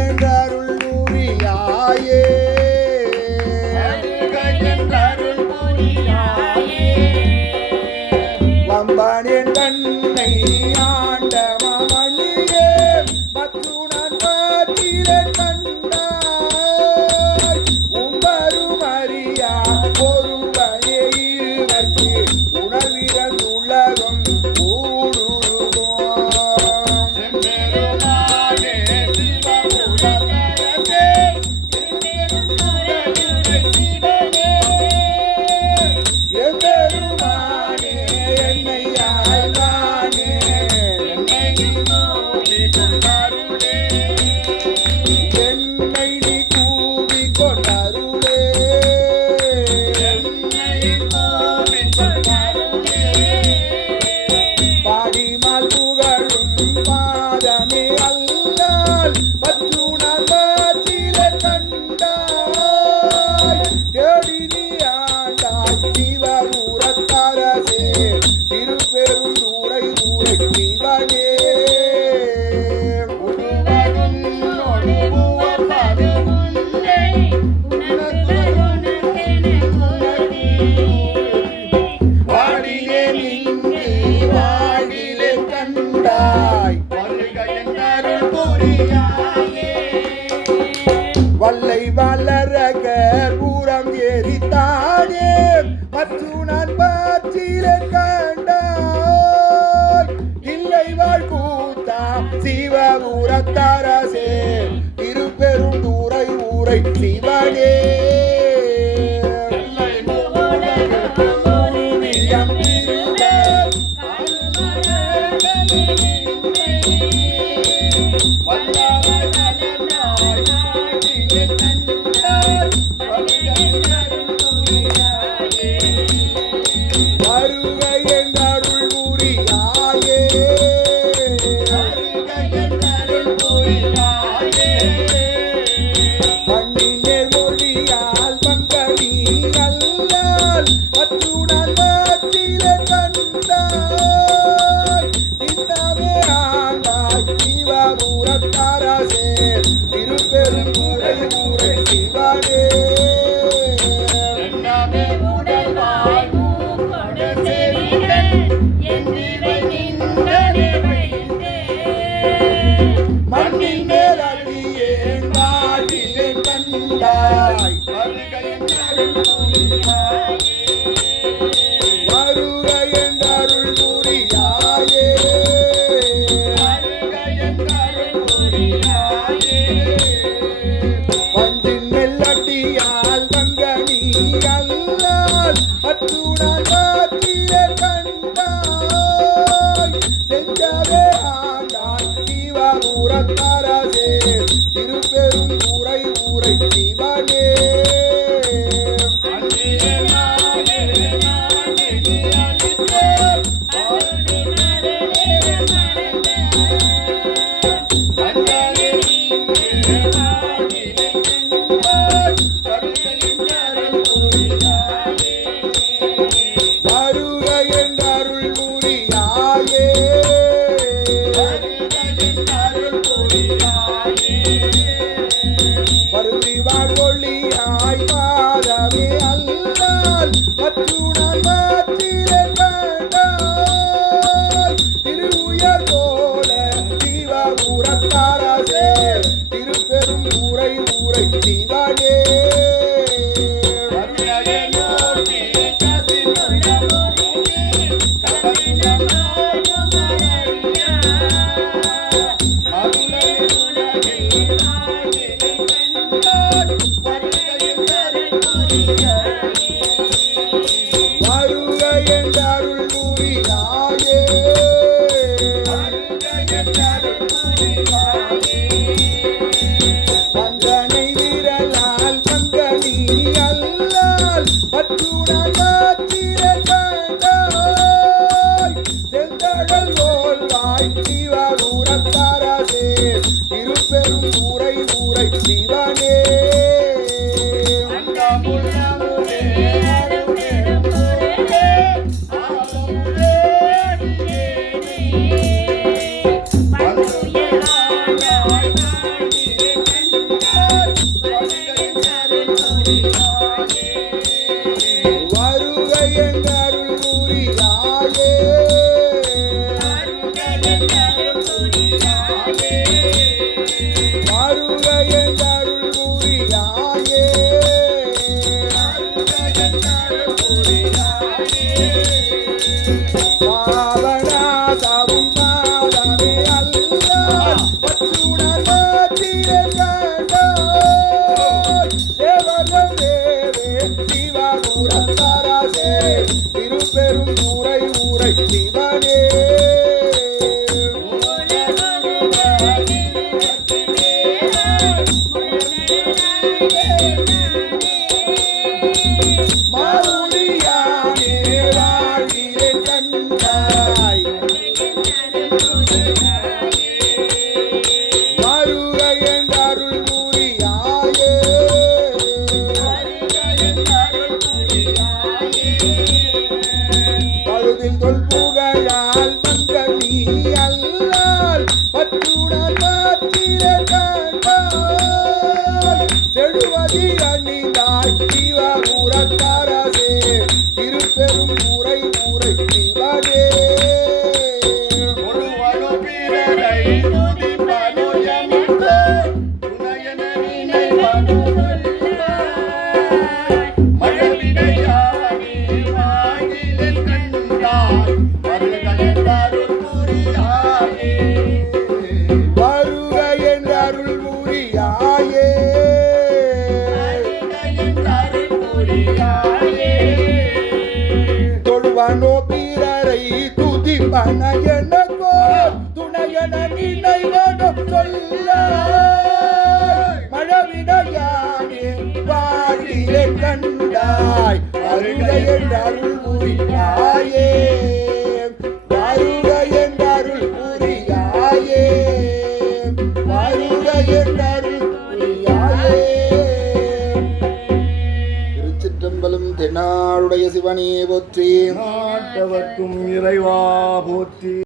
என்றருள் புரியாயே வம்பனின் கண்ணை ஆண்ட மாமணியே மத்துணன் பாத்திர கண்டாய் உம்பரும் அறியா ஒருவனே இருவர்க்கு உணர்விறந்துள்ளகம் வல்லை வளரக பூரம் எரித்தானே மற்றுணன் பாத்திர கண்டாய் இல்லை வாழ் கூத்தா சிவபுரத்தரசே திருப்பெருந்துறை ஊரை சிவனே மண்ணின் மேல் அடியேன் வாழ்விலே கண்டாய் வருக என்றருள் புரியாயே பஞ்சின் மெல்லடியால் வங்கனி அல்லால் அத்துணன் பாத்திர கண்டாய் செஞ்சவே ஆண்டாய் சிவபுரத்தரசே திருப்பெருந்துறை ஊரை சிவனே என்றருள் புரியாயே பாவனாசவும் நாதமே அல்லால் பற்றுணர் மாத்திரை கண்டாய் தேவர்கள் தேவே சிவகுரத்தரசே திருப்பெரும் ஊரை ஊரை சிவனே மாருளியானே வாழ்விலே கண்டாய் மருக என்றருள் புரியாயே பழுதில் தொல் புகழால் வந்த நீ அல்லால் பற்றுணர் மாத்திரை கண்டாய் செழுவதி அணிந்தாய் சிவபுரத்தரசே திருப்பெரும் ஊரை ஊரை சிவனே வருக என்றருள் புரியாயே தொழுவனோ பிறரை துதிப்பன எனக்கோ துணையன நினைவனோ சொல்ல மழவிடையானே வாழிலே கண்டாய் வருக என்றருள் புரியாயே வருக என்றருள் புரியாயே வருக என்றருள் புரியாயே திருச்சிற்றம்பலம் தென்னாடுடைய சிவனே போற்றி நாட்டவர்க்கும் இறைவா போற்றி.